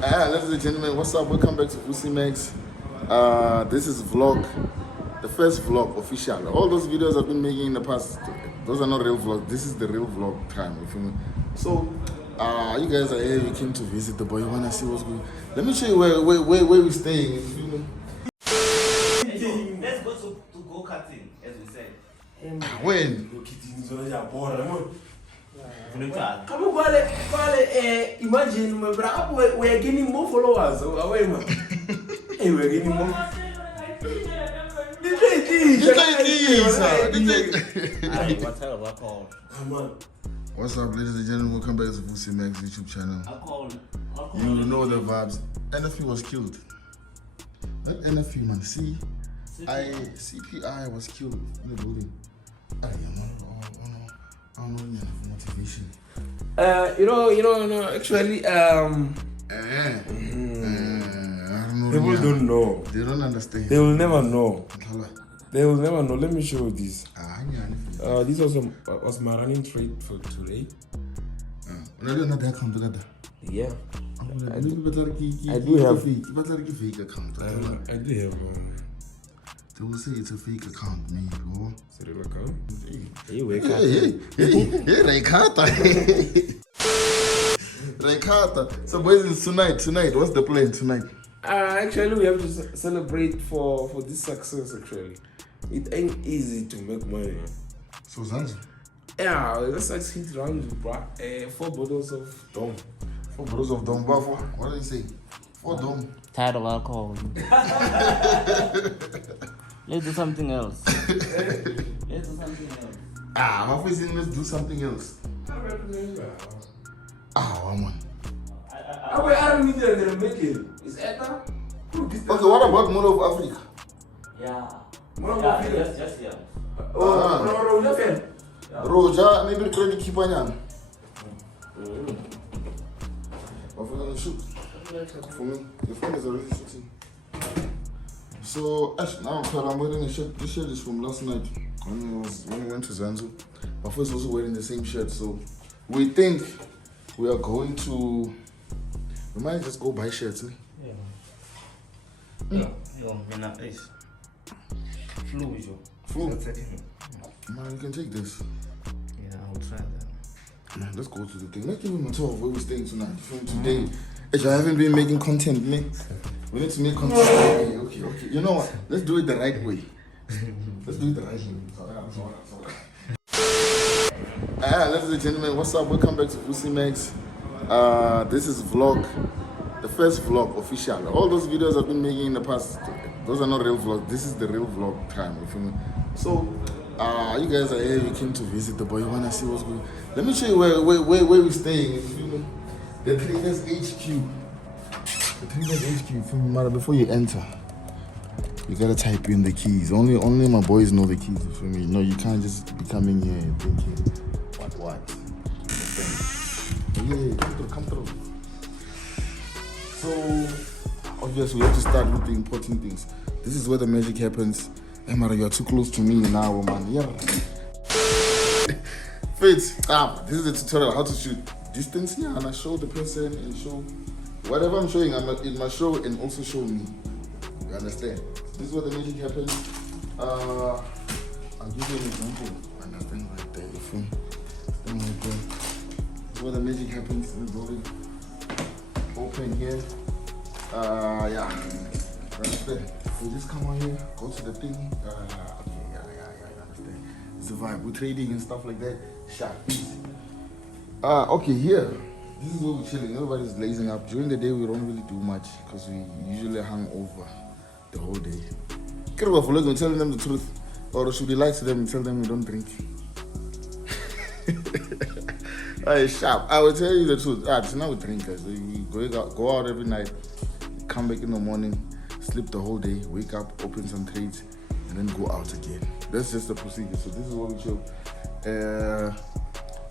Ladies and gentlemen, what's up? Welcome back to Vussy Magz. This is vlog, the first vlog official. All those videos I've been making in the past, those are not real vlogs. This is the real vlog time. You feel me? So, you guys are here. You came to visit the boy. You wanna see what's good? Let me show you where we're staying. You feel me? Let's go to go karting, as we said. When? Imagine, my brother, we are getting more followers. Away, man. Hey, we are getting more. What's up, ladies and gentlemen? Welcome back to Vussy Magz YouTube channel. You know the vibes. NFU was killed. That NFU, man. CPI was killed in the building. I don't know motivation. Actually, I don't know. people don't know. They don't understand. They will never know. They will never know. Let me show you this. This was my running trade for today. Yeah. I do have. Fake account. I do have. They will say it's a fake account, maybe. Oh. It's a real account. Hey, wake up. Hey, Rekata. So, boys, tonight, what's the plan tonight? Actually, we have to celebrate for this success. Actually, it ain't easy to make money. So, Zanzu? Yeah, let's hit round, bro. 4 bottles of Dom. 4 bottles of Dom. What do you say? 4 Dom. Tired of alcohol. Let's do something else. Let's do something else. Man. I don't need to make it. Is Eta? Okay, what about Mall of Africa? Yeah. Mall of Africa? Yes. Roja, maybe the credit keeper. Shoot. For me, the phone is already shooting. So, Ash, now I'm wearing a shirt. This shirt is from last night when we went to Zanzu. My first also wearing the same shirt, so we think we are going to. We might just go buy shirts, eh? Yeah. You're not ace. Flu. Man, you can take this. Yeah, I'll try that. Man, let's go to the thing. Let's give him a tour of where we're staying tonight. Today, I haven't been making content, man. We need to make content. Okay. You know what? Let's do it the right way. Ladies and gentlemen, what's up? Welcome back to Vussy Magz. This is vlog, the first vlog official. All those videos I've been making in the past, those are not real vlogs. This is the real vlog time. You feel me? So, you guys are here. You came to visit the boy. You wanna see what's good? Let me show you where we're staying. You feel me? The Djnanas HQ. The Djnanas HQ. You feel me, mother? Before you enter, you gotta type in the keys. Only my boys know the keys. You feel me? No, you can't just be coming here and thinking, what? Yeah, come through. So, obviously, we have to start with the important things. This is where the magic happens. Hey, Mara, you're too close to me now, man. Yeah. Fitz, this is the tutorial how to shoot distance here, and I show the person and show whatever I'm showing. It must show and also show me. You understand? This is where the magic happens. I'll give you an example. And that thing right there, you feel me? This is where the magic happens in the building. Open here. Yeah. Understand? So just come on here, go to the thing. Okay, yeah, understand. It's a vibe. We're trading and stuff like that. Sharp, easy. Okay, here. This is where we're chilling. Everybody's lazing up. During the day, we don't really do much because we usually hang over the whole day. We're telling them the truth. Or should we lie to them and tell them we don't drink? Sharp. I will tell you the truth. Now we drinkers. We go out every night, come back in the morning, sleep the whole day, wake up, open some trades, and then go out again. That's just the procedure. So this is what we chill.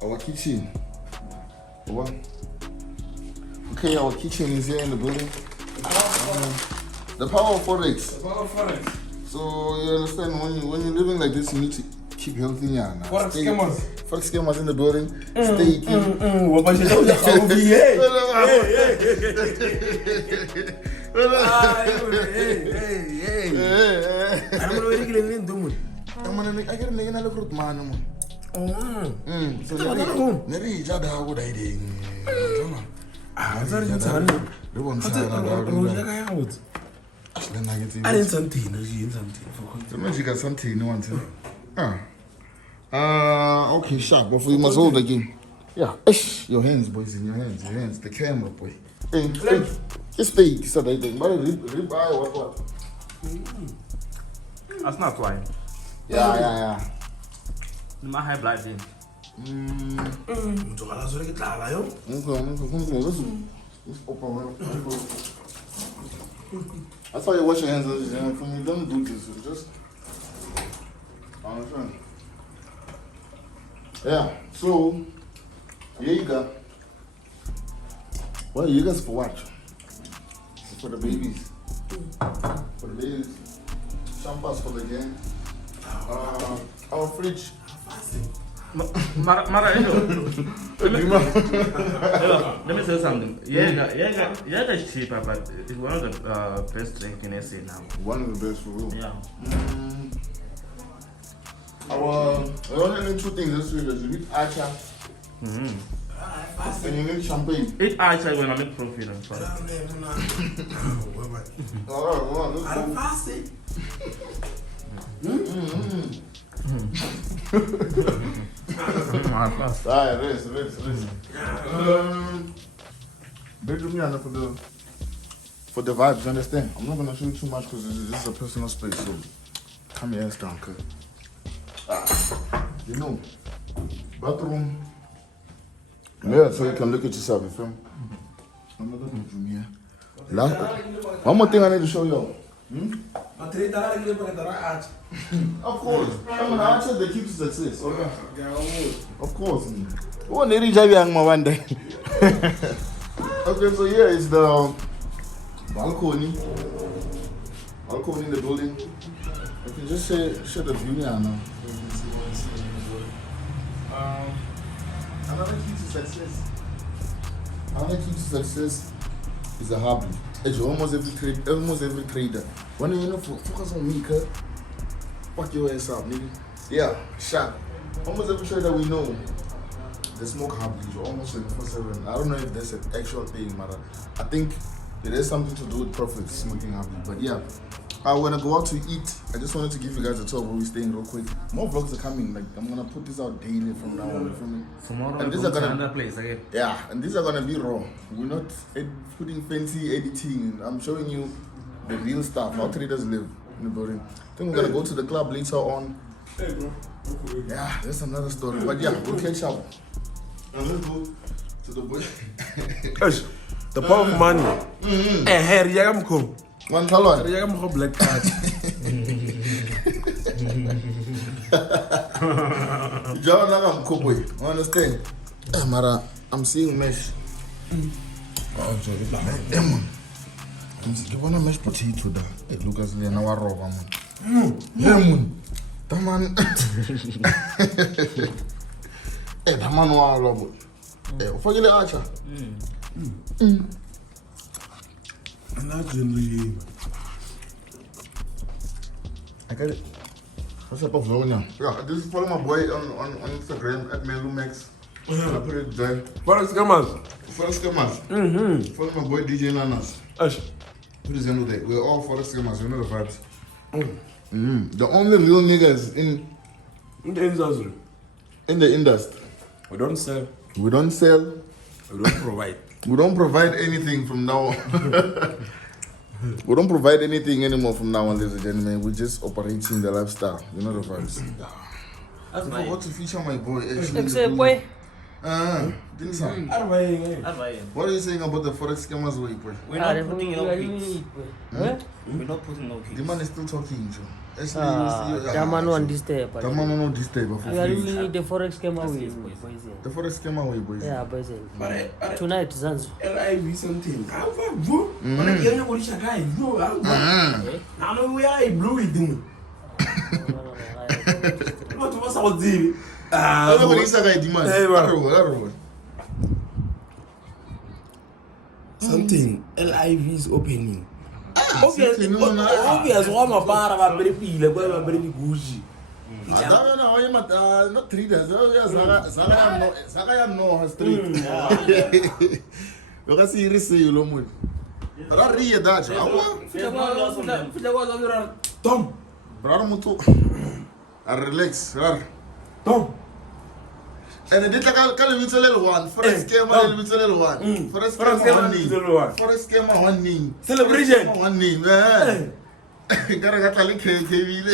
Our kitchen. Okay, our kitchen is here in the building. The power of Forex. The power of Forex. So you understand when you're living like this, you need to keep healthy, Djnanas. Forex scammers. Forex scammers in the building. Stay keep. What about you? Hey. I get a nigga na look man. So neri jada go dai ding. Sorry, I didn't something. The magic got something once. Okay, sharp. But you must hold again. Yeah. Your hands, boys, in your hands. Your hands. The camera, boy. Hey, just stay. So they think. But rib eye or what? That's not why. Yeah. My high blood then. That's why you wash your hands. When you don't do this, you just understand. Yeah. So here you go. Well, you guys for what? For the babies. For the babies. Champers for the game. Our fridge. Mara, let me say something. Yeah, that's cheaper, but it's one of the best drink in SA now. One of the best for real. Yeah. I only need two things this week. You need acha. And you need champagne. Eat acha when I make profit and for it. Alright, Alright, rest. Bedroom Djnanas for the vibes, you understand? I'm not gonna show you too much because this is a personal space, so calm your ass down, cuz. You know, bathroom. Yeah, so you can look at yourself, you feel me? Another bedroom here. One more thing I need to show you. Of course. I mean, actually, the key to success. Okay. Of course. One day, one day. Okay, so here is the balcony. Balcony in the building. I can just share the view here now. Another key to success. Another key to success is a hobby. It's almost every trader. When you know, focus on me, cuz. Fuck your ass up, nigga. Yeah, shot. Almost every trader we know, they smoke hobbies. Almost 24/7. I don't know if that's an actual thing, but I think it has something to do with profits, smoking hobbies. But yeah, when I go out to eat, I just wanted to give you guys a tour where we're staying real quick. More vlogs are coming. Like I'm gonna put this out daily from now on. For me. Tomorrow And these are gonna another place again. Yeah, and these are gonna be raw. We're not putting fancy editing. I'm showing you the real stuff. How traders live in the building. I think we're gonna go to the club later on. Hey, bro. Yeah, that's another story. But yeah, we'll catch up. And let's go to the bush. The power of money. Hey, I'm cool. One color. I'm black card. John, I'm cool boy. Understand? Mara, I'm seeing mesh. Oh, sorry. You want to mash potato da? Hey, look at me now. Raw man. Lemon. That man. Hey, that man was raw. Hey, forget the archer. I'm not generally. I got it. What's up, vlog now? Yeah, this is follow my boy on Instagram at Manluumacs. I put it there. Forex scammers. Follow my boy Djnanas. Ash. Put his handle there. We're all Forex scammers. You know the vibes. The only real niggas in the industry. In the industry. We don't sell. We don't sell. We don't provide. We don't provide anything from now on. We don't provide anything anymore from now on, ladies and gentlemen. We're just operating the lifestyle. You know the vibes. I forgot to feature my boy. Except boy. What are you saying about the Forex scammers way, boy? We're not putting no pics. We're not putting no pics. The man is still talking, Joe. The man on this day. The man on this day. We are doing the Forex scammer way, boys. The Forex scammer way, boys. Yeah, boys. Tonight, Zanzu. LIV something. I'm blue with them. sa go tsebe. I don't want to say demand. Hey, man. Arrow. Something LIV is opening. Something, no, no. Obvious, one of our very people, where very Gucci. Not traders. Zaga no has street. You can see you lomo. Ra ria da. Tom. Brother mutu. Relax, rar. Tom. And the data can be little one. First game, a little one. First game, one name. Celebration. One name. Gotta like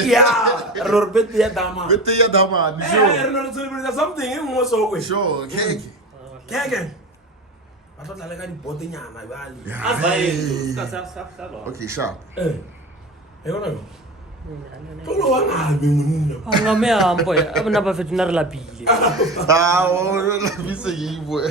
Yeah, Robert Dama. But they are dama. Something in was always Sure, cake. Kege. I thought I got bought in my valley. Okay, sharp. Hey, what are you? Follow on. Ngamea boy, apa napa fetnar la pili. Ah, oh, let me say you boy.